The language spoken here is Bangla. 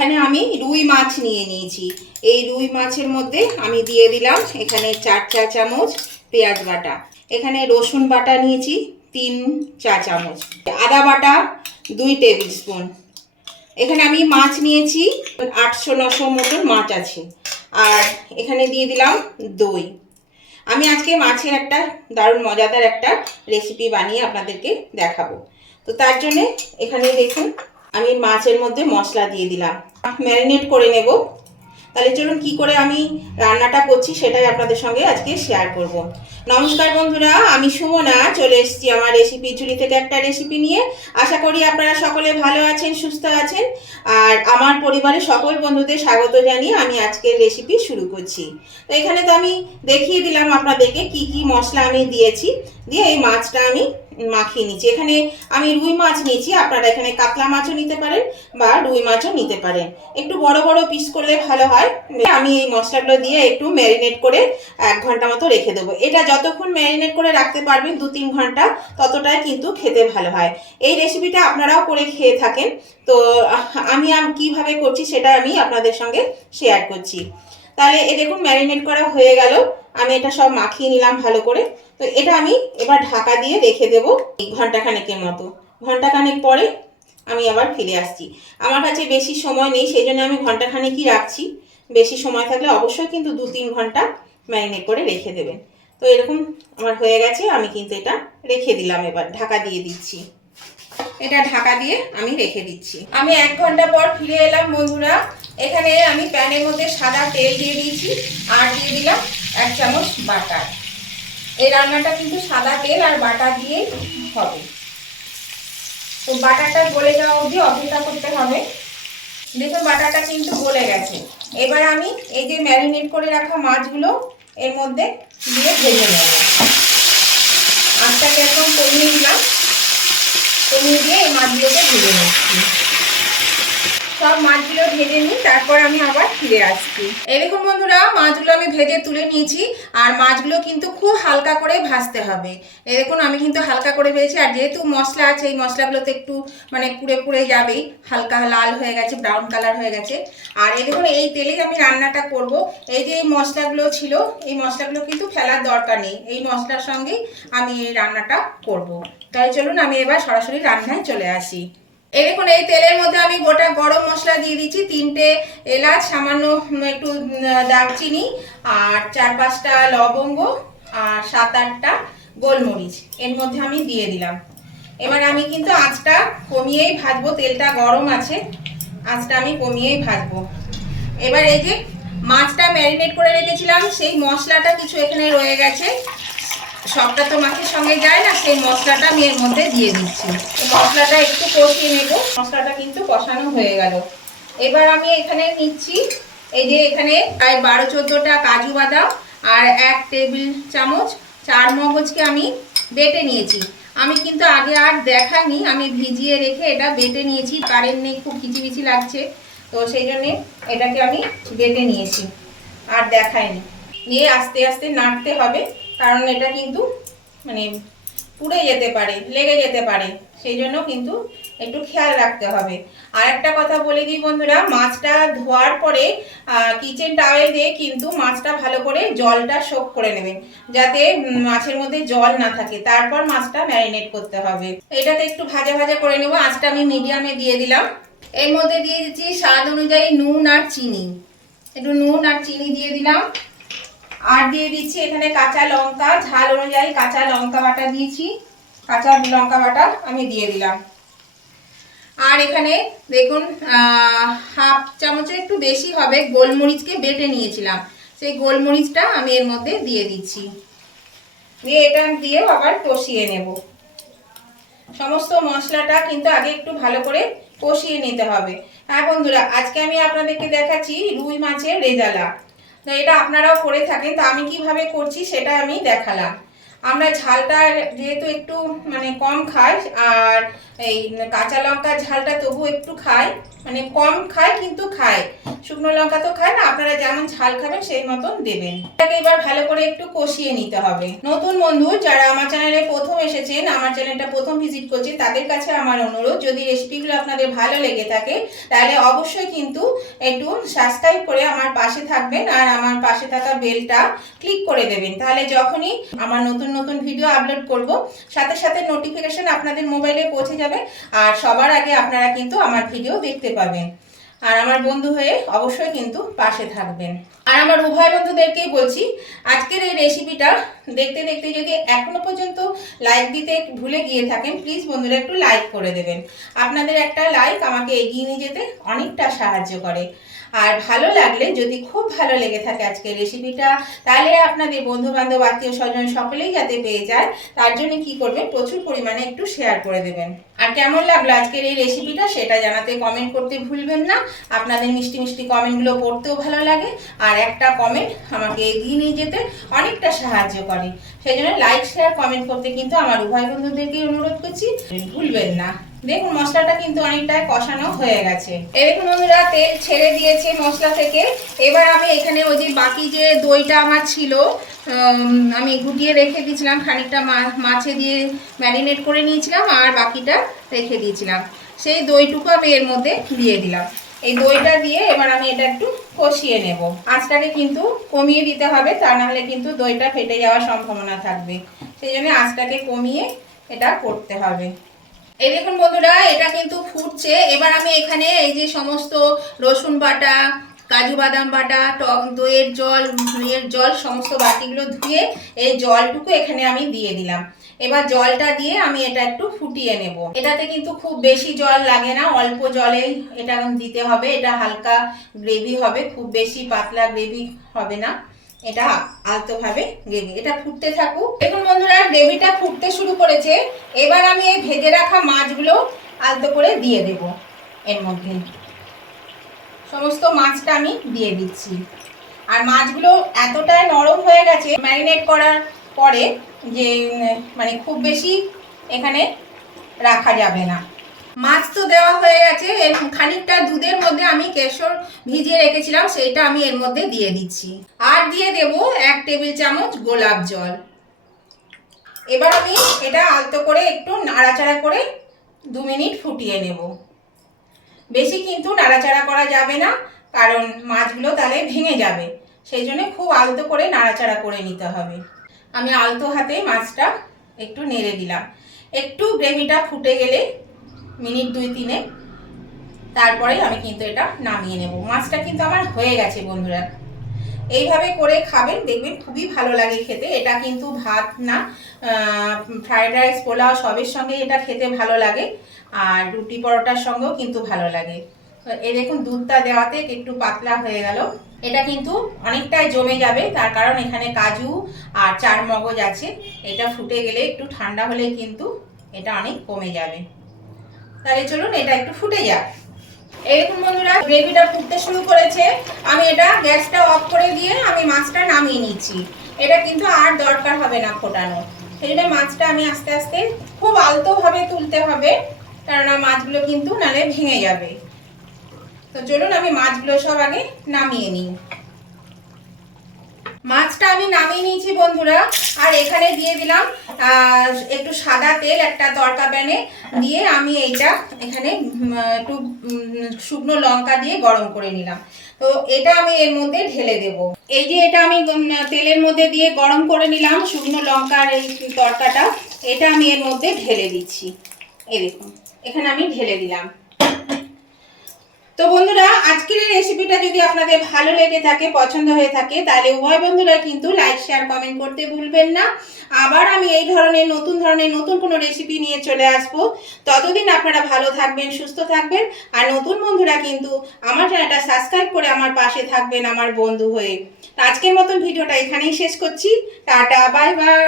এখানে আমি রুই মাছ নিয়ে নিয়েছি। এই রুই মাছের মধ্যে আমি দিয়ে দিলাম এখানে 4 চা চামচ পেঁয়াজ বাটা, এখানে রসুন বাটা নিয়েছি 3 চা চামচ, আদা বাটা 2 টেবিল স্পুন। এখানে আমি মাছ নিয়েছি 800-900 মতন মাছ আছে। আর এখানে দিয়ে দিলাম দই। আমি আজকে মাছের একটা দারুণ মজাদার একটা রেসিপি বানিয়ে আপনাদেরকে দেখাবো। তো তার জন্যে এখানে দেখুন আমি মাছের মধ্যে মশলা দিয়ে দিলাম, ম্যারিনেট করে নেব। তাহলে চলুন কি করে আমি রান্নাটা করছি সেটাই আপনাদের সঙ্গে আজকে শেয়ার করব। নমস্কার বন্ধুরা, আমি সুমনা চলে এসেছি আমার রেসিপি ঝুলি থেকে একটা রেসিপি নিয়ে। আশা করি আপনারা সকলে ভালো আছেন, সুস্থ আছেন। আর আমার পরিবারের সকল বন্ধুদের স্বাগত জানিয়ে আমি আজকের রেসিপি শুরু করছি। তো এখানে তো আমি দেখিয়ে দিলাম আপনাদেরকে কি কি মশলা আমি দিয়েছি, দিয়ে এই মাছটা আমি মাখিয়ে নিচ্ছি। এখানে আমি রুই মাছ নিয়েছি, আপনারা এখানে কাতলা মাছও নিতে পারেন বা রুই মাছও নিতে পারেন, একটু বড় বড় পিস করলে ভালো হয়। আমি এই মশলাগুলো দিয়ে একটু ম্যারিনেট করে 1 ঘন্টা মতো রেখে দেবো। এটা যতক্ষণ ম্যারিনেট করে রাখতে পারবেন 2-3 ঘন্টা, ততটাই কিন্তু খেতে ভালো হয়। এই রেসিপিটা আপনারাও করে খেয়ে থাকেন, তো আমি কিভাবে করছি সেটা আমি আপনাদের সঙ্গে শেয়ার করছি। তাহলে এ দেখুন ম্যারিনেট করা হয়ে গেল, আমি এটা সব মাখিয়ে নিলাম ভালো করে। তো এটা আমি এবার ঢাকা দিয়ে রেখে দেবো ঘন্টাখানেকের মতো। ঘন্টাখানেক পরে আমি আবার ফিরে আসছি। আমার কাছে বেশি সময় নেই, সেই জন্য আমি ঘন্টাখানেকই রাখছি। বেশি সময় থাকলে অবশ্যই কিন্তু 2-3 ঘন্টা ম্যারিনেট করে রেখে দেবেন। তো এরকম আমার হয়ে গেছে, আমি কিন্তু এটা রেখে দিলাম, এবার ঢাকা দিয়ে দিচ্ছি। এটা ঢাকা দিয়ে আমি রেখে দিচ্ছি। আমি 1 ঘন্টা পর ফিরে এলাম বন্ধুরা। এখানে আমি প্যানের মধ্যে সাদা তেল দিয়ে দিয়েছি আর দিয়ে দিলাম 1 চামচ বাটার। এই রান্নাটা কিন্তু সাদা তেল আর বাটার দিয়ে হবে। তো বাটারটা গলে যাওয়া অবধি অপেক্ষা করতে হবে। দেখুন বাটারটা কিন্তু গলে গেছে। এবার আমি এই যে ম্যারিনেট করে রাখা মাছগুলো এর মধ্যে দিয়ে ভেজে নেব। আঁচটাকে একদম কমিয়ে দিলাম, কমিয়ে দিয়ে এই মাছগুলোকে ভেজে নিচ্ছি। সব মাছগুলো ভেজে নিই, তারপর আমি আবার ফিরে আসছি। এই দেখুন বন্ধুরা, মাছগুলো আমি ভেজে তুলে নিয়েছি। আর মাছগুলো কিন্তু খুব হালকা করে ভাজতে হবে। এই দেখুন আমি কিন্তু হালকা করে ভেজেছি। আর যেহেতু মশলা আছে, এই মশলাগুলোতে একটু মানে পুড়ে পুড়ে যাবেই, হালকা লাল হয়ে গেছে, ব্রাউন কালার হয়ে গেছে। আর এই দেখুন এই তেলেই আমি রান্নাটা করব। এই যে এই মশলাগুলো ছিল, এই মশলাগুলো কিন্তু ফেলার দরকার নেই, এই মশলার সঙ্গেই আমি এই রান্নাটা করব। তাই চলুন আমি এবার সরাসরি রান্নায় চলে আসি। এই দেখুন এই তেলের মধ্যে আমি গোটা গরম মশলা দিয়ে দিচ্ছি, 3টে এলাচ, সামান্য একটু দারচিনি, আর 4-5টা লবঙ্গ, আর 7-8টা গোলমরিচ এর মধ্যে আমি দিয়ে দিলাম। এবার আমি কিন্তু আঁচটা কমিয়েই ভাজবো, তেলটা গরম আছে, আঁচটা আমি কমিয়েই ভাজবো। এবার এই যে মাছটা ম্যারিনেট করে রেখেছিলাম, সেই মশলাটা কিছু এখানে রয়ে গেছে, সবটা তো মাছের সঙ্গে যায় না, সেই মশলাটা আমি এর মধ্যে দিয়ে দিচ্ছি। মশলাটা একটু কষিয়ে নেব। মশলাটা কিন্তু কষানো হয়ে গেল। এবার আমি এখানে নিচ্ছি, এই যে এখানে প্রায় 12-14টা কাজু বাদাম আর 1 টেবিল চামচ চার মগজকে আমি বেটে নিয়েছি। আমি কিন্তু আগে আর দেখাইনি, আমি ভিজিয়ে রেখে এটা বেটে নিয়েছি। কারেন্ট নেই, খুব কিচিমিচি লাগছে, তো সেই জন্যে এটাকে আমি বেটে নিয়েছি, আর দেখাইনি। নিয়ে আস্তে আস্তে নাড়তে হবে, কারণ এটা কিন্তু মানে পুড়ে যেতে পারে, লেগে যেতে পারে, সেই জন্য কিন্তু একটু খেয়াল রাখতে হবে। আর একটা কথা বলে দিই বন্ধুরা, মাছটা ধোয়ার পরে কিচেন টাওয়েল দিয়ে কিন্তু মাছটা ভালো করে জলটা সোক করে নেবেন, যাতে মাছের মধ্যে জল না থাকে, তারপর মাছটা ম্যারিনেট করতে হবে। এটাতে একটু ভাজা ভাজা করে নেব। আঁচটা আমি মিডিয়ামে দিয়ে দিলাম। এর মধ্যে দিয়ে দিচ্ছি স্বাদ অনুযায়ী নুন আর চিনি, একটু নুন আর চিনি দিয়ে দিলাম। আর দিয়ে দিচ্ছি এখানে কাঁচা লঙ্কা, ঝাল অনুযায়ী কাঁচা লঙ্কা বাটা দিয়েছি, কাঁচা লঙ্কা বাটা আমি দিয়ে দিলাম। আর এখানে দেখুন 1/2 চামচের একটু বেশি হবে গোলমরিচকে বেটে নিয়েছিলাম, সেই গোলমরিচটা আমি এর মধ্যে দিয়ে দিচ্ছি। দিয়ে এটা দিয়েও আবার কষিয়ে নেব। সমস্ত মশলাটা কিন্তু আগে একটু ভালো করে কষিয়ে নিতে হবে। হ্যাঁ বন্ধুরা, আজকে আমি আপনাদেরকে দেখাচ্ছি রুই মাছের রেজালা। তো এটা আপনারাও করে থাকেন, তো আমি কিভাবে করছি সেটা আমি দেখালাম। আমরা ঝালটা যেহেতু একটু মানে কম খাই, আর এই কাঁচা লঙ্কার ঝালটা তবু একটু খাই, মানে কম খাই কিন্তু খাই, শুকনো লঙ্কা তো খায় না। আপনারা যেমন ঝাল খাবেন সেই মতন দেবেন। এটাকে এবার ভালো করে একটু কষিয়ে নিতে হবে। নতুন বন্ধু যারা আমার চ্যানেলে প্রথম এসেছেন, আমার চ্যানেলটা প্রথম ভিজিট করছে, তাদের কাছে আমার অনুরোধ, যদি রেসিপিগুলো আপনাদের ভালো লেগে থাকে তাহলে অবশ্যই কিন্তু একটু সাবস্ক্রাইব করে আমার পাশে থাকবেন, আর আমার পাশে থাকা বেলটা ক্লিক করে দেবেন। তাহলে যখনই আমার নতুন নতুন ভিডিও আপলোড করব, সাথে সাথে নোটিফিকেশন আপনাদের মোবাইলে পৌঁছে যাবে, আর সবার আগে আপনারা কিন্তু আমার ভিডিও দেখতে পাবেন। আর আমার বন্ধু হয়ে অবশ্যই কিন্তু পাশে থাকবেন। আর আমার উভয় বন্ধুদেরকেই বলছি, আজকের এই রেসিপিটা দেখতে দেখতে যদি এখনো পর্যন্ত লাইক দিতে ভুলে গিয়ে থাকেন, প্লিজ বন্ধুরা একটু লাইক করে দেবেন। আপনাদের একটা লাইক আমাকে এগিয়ে নিয়ে যেতে অনেকটা সাহায্য করে। আর ভালো লাগলে, যদি খুব ভালো লেগে থাকে আজকের রেসিপিটা, তাহলে আপনাদের বন্ধু বান্ধব আত্মীয় স্বজন সকলেই যাতে পেয়ে যায়, তার জন্য কি করবেন, প্রচুর পরিমাণে একটু শেয়ার করে দেবেন। আর কেমন লাগলো আজকের এই রেসিপিটা সেটা জানাতে কমেন্ট করতে ভুলবেন না। আপনাদের মিষ্টি মিষ্টি কমেন্টগুলো পড়তেও ভালো লাগে, আর একটা কমেন্ট আমাকে এগিয়ে নিয়ে যেতে অনেকটা সাহায্য করে। সেই জন্য লাইক শেয়ার কমেন্ট করতে কিন্তু আমার উভয় বন্ধুদেরকেই অনুরোধ করছি, ভুলবেন না। দেখুন মশলাটা কিন্তু অনেকটাই কষানো হয়ে গেছে। এই দেখুন বন্ধুরা, তেল ছেড়ে দিয়েছে মশলা থেকে। এবার আমি এখানে ওই যে বাকি যে দইটা আমার ছিল, আমি গুটিয়ে রেখে দিয়েছিলাম, খানিকটা মাছে দিয়ে ম্যারিনেট করে নিয়েছিলাম, আর বাকিটা রেখে দিয়েছিলাম, সেই দইটুকু আমি এর মধ্যে দিয়ে দিলাম। এই দইটা দিয়ে এবার আমি এটা একটু কষিয়ে নেব। আঁচটাকে কিন্তু কমিয়ে দিতে হবে, তা নাহলে কিন্তু দইটা ফেটে যাওয়ার সম্ভাবনা থাকবে। সেই জন্য আঁচটাকে কমিয়ে এটা করতে হবে। এই দেখুন বন্ধুরা, এটা কিন্তু ফুটছে। এবার আমি এখানে এই যে সমস্ত রসুন বাটা, কাজু বাদাম বাটা, টক দইয়ের জল সমস্ত বাটিগুলো ধুয়ে এই জলটুকু এখানে আমি দিয়ে দিলাম। এবার জলটা দিয়ে আমি এটা একটু ফুটিয়ে নেব। এটাতে কিন্তু খুব বেশি জল লাগে না, অল্প জলেই এটা দিতে হবে। এটা হালকা গ্রেভি হবে, খুব বেশি পাতলা গ্রেভি হবে না, এটা আলতোভাবে গ্রেভি। এটা ফুটতে থাকুক। দেখুন বন্ধুরা, গ্রেভিটা ফুটতে শুরু করেছে। এবার আমি এই ভেজে রাখা মাছগুলো আলতো করে দিয়ে দেব। এর মধ্যে সমস্ত মাছটা আমি দিয়ে দিচ্ছি। আর মাছগুলো এতটাই নরম হয়ে গেছে ম্যারিনেট করার পরে, যে মানে খুব বেশি এখানে রাখা যাবে না। মাছ তো দেওয়া হয়ে গেছে। খানিকটা দুধের মধ্যে আমি কেশর ভিজিয়ে রেখেছিলাম, সেইটা আমি এর মধ্যে দিয়ে দিচ্ছি। আর দিয়ে দেব 1 টেবিল চামচ গোলাপ জল। এবার আমি এটা আলতো করে একটু নাড়াচাড়া করে 2 মিনিট ফুটিয়ে নেব। বেশি কিন্তু নাড়াচাড়া করা যাবে না, কারণ মাছগুলো তাহলে ভেঙে যাবে। সেই জন্য খুব আলতো করে নাড়াচাড়া করে নিতে হবে। আমি আলতো হাতে মাছটা একটু নেড়ে দিলাম। একটু গ্রেভিটা ফুটে গেলে, মিনিট 2-3, তারপরে আমি কিন্তু এটা নামিয়ে নেব। মাছটা কিন্তু আমার হয়ে গেছে বন্ধুরা। এইভাবে করে খাবেন, দেখবেন খুবই ভালো লাগে খেতে। এটা কিন্তু ভাত না, ফ্রাইড রাইস, পোলাও সবের সঙ্গে এটা খেতে ভালো লাগে, আর রুটি পরোটার সঙ্গেও কিন্তু ভালো লাগে। এই দেখুন দুধটা দেওয়াতে একটু পাতলা হয়ে গেল। এটা কিন্তু অনেকটাই জমে যাবে, তার কারণ এখানে কাজু আর চারমগজ আছে। এটা ফুটে গেলে, একটু ঠান্ডা হলে কিন্তু এটা অনেক কমে যাবে। তাহলে চলুন এটা একটু ফুটে যাক। এই দেখুন বন্ধুরা, গ্রেভিটা ফুটতে শুরু করেছে। আমি এটা গ্যাসটা অফ করে দিয়ে আমি মাছটা নামিয়ে নিচ্ছি। এটা কিন্তু আর দরকার হবে না ফোটানো। সেই জন্য মাছটা আমি আস্তে আস্তে খুব আলতোভাবে তুলতে হবে, কারণ মাছগুলো কিন্তু নালে ভেঙে যাবে। তো চলুন আমি মাছগুলো সব আগে নামিয়ে নিই। মাছটা আমি নামিয়ে নিয়েছি বন্ধুরা। আর এখানে দিয়ে দিলাম একটু সাদা তেল একটা তড়কা প্যানে দিয়ে, আমি এইটা এখানে একটু শুকনো লঙ্কা দিয়ে গরম করে নিলাম। তো এটা আমি এর মধ্যে ঢেলে দেব। এই যে এটা আমি তেলের মধ্যে দিয়ে গরম করে নিলাম শুকনো লঙ্কার এই তড়কাটা, এটা আমি এর মধ্যে ঢেলে দিচ্ছি। এই দেখুন এখানে আমি ঢেলে দিলাম। তো বন্ধুরা, আজকের এই রেসিপিটা যদি আপনাদের ভালো লেগে থাকে, পছন্দ হয়ে থাকে, তাহলে উভয় বন্ধুরা কিন্তু লাইক শেয়ার কমেন্ট করতে ভুলবেন না। আবার আমি এই ধরনের নতুন কোনো রেসিপি নিয়ে চলে আসব। ততদিন আপনারা ভালো থাকবেন, সুস্থ থাকবেন। আর নতুন বন্ধুরা কিন্তু আমার চ্যানেলটা সাবস্ক্রাইব করে আমার পাশে থাকবেন আমার বন্ধু হয়ে। আজকের মতন ভিডিওটা এখানেই শেষ করছি। Tata, bye bye.